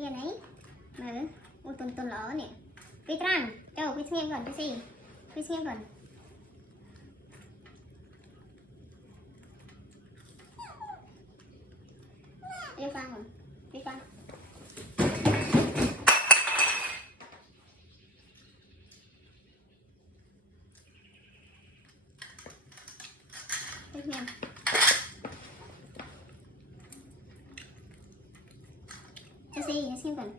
tiền ấy mà ôi tuần ló nè cái trăng cho cái xem còn cái gì cái xem còn yêu con rồi đi con tiếp theo cho gì nó xem còn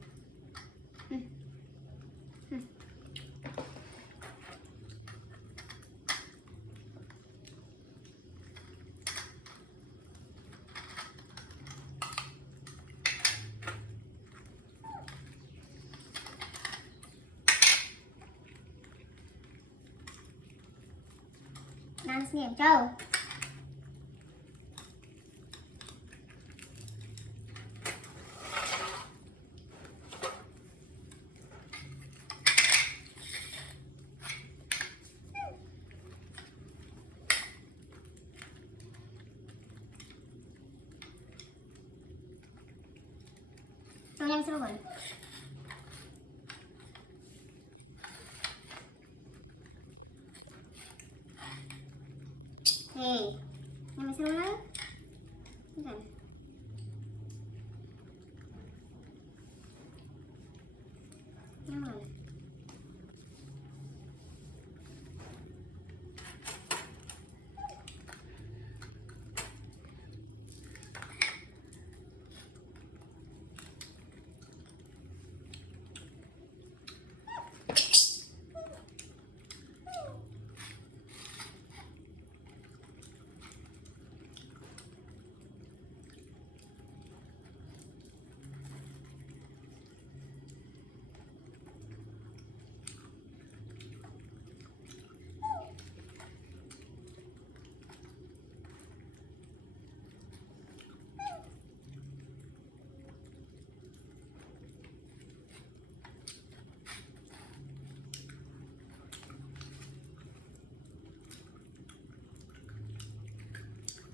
đang xem trâu cho nhanh sao rồi Hey, yang masih ulang? Bukan. Yang mana?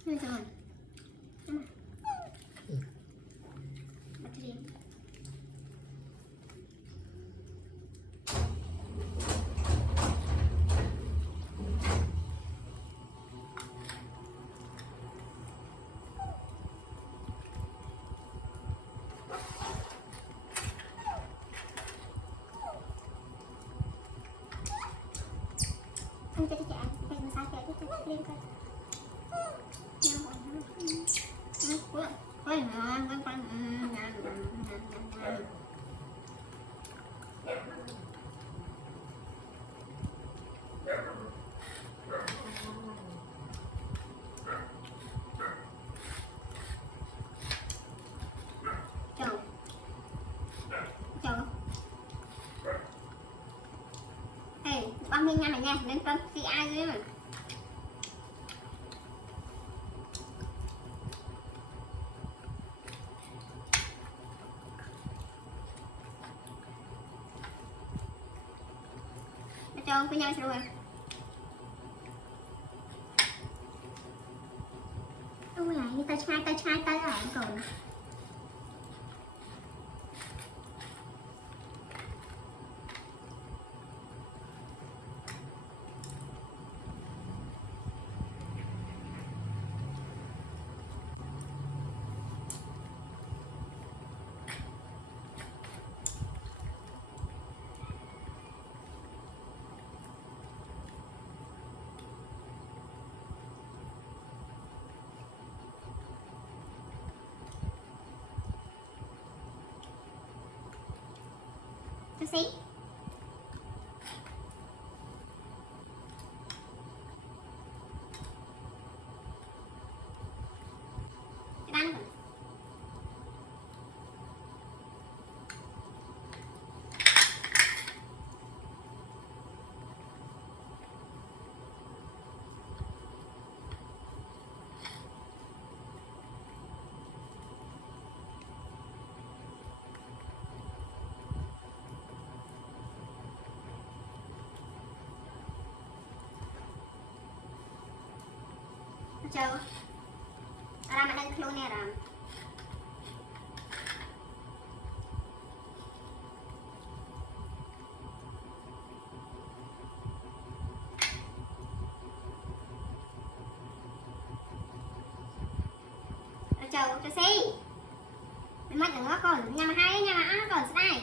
Ini jangan. Baterai. Anh cho chị ăn, cái massage cái lên coi. Ôi ngon con chào chào hey băm miếng nha mày nha đến con si ai nữa mà cho với nhau rồi ôi này tay trai lại còn see đăng Châu Aram đang clone Aram chầu cho xí mày mất nữa còn nhà mà hay nhà mà ăn còn sai